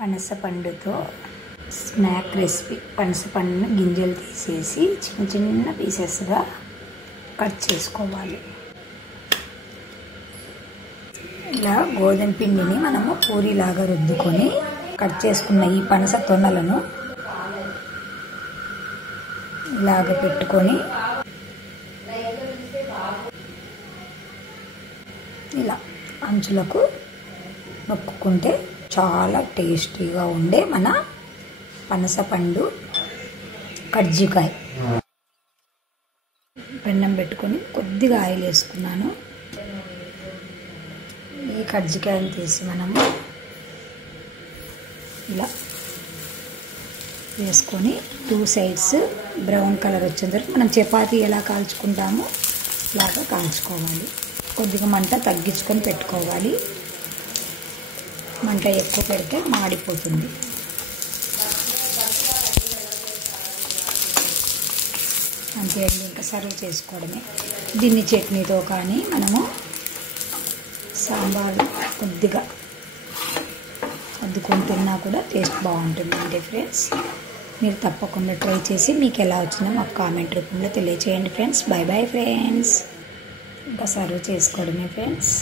పనస పండుతో snack recipe. పనస పండును గింజలు తీసేసి చిన్న చిన్న పీసెస్గా కట్ చేసుకోవాలి. ఇలా గోధుమ పిండిని మనము పూరీలాగా రుద్దుకొని కట్ చేసుకున్న ఈ పనస తొనలను ఇలాగ పెట్టుకొని ఇలా అంచులకు నొక్కుంటే చాలా టేస్టీగా ఉండే మన పనసపండు కజ్జికాయ. పెన్నం పెట్టుకొని కొద్దిగా ఆయిల్ వేసుకున్నాను. ఈ కజ్జికాయని తీసి మనము ఇలా వేసుకొని 2 సైడ్స్ బ్రౌన్ కలర్ వచ్చేంత వరకు మనం చపాతీ ఎలా కాల్చుకుంటామో ఇలాగా కాల్చుకోవాలి. కొద్దిగా మంట తగ్గించుకొని పెట్టుకోవాలి. మంట ఎక్కువ పెడితే మాడిపోతుంది. అంతే అండి, ఇంకా సర్వ్ చేసుకోవడమే. దీన్ని చట్నీతో కానీ మనము సాంబార్ కొద్దిగా అద్దుకొని తిన్నా కూడా టేస్ట్ బాగుంటుందండి ఫ్రెండ్స్. మీరు తప్పకుండా ట్రై చేసి మీకు ఎలా వచ్చిందో మాకు కామెంట్ రూపంలో తెలియచేయండి ఫ్రెండ్స్. By bye friends. ఇంకా సర్వ్ చేసుకోవడమే ఫ్రెండ్స్.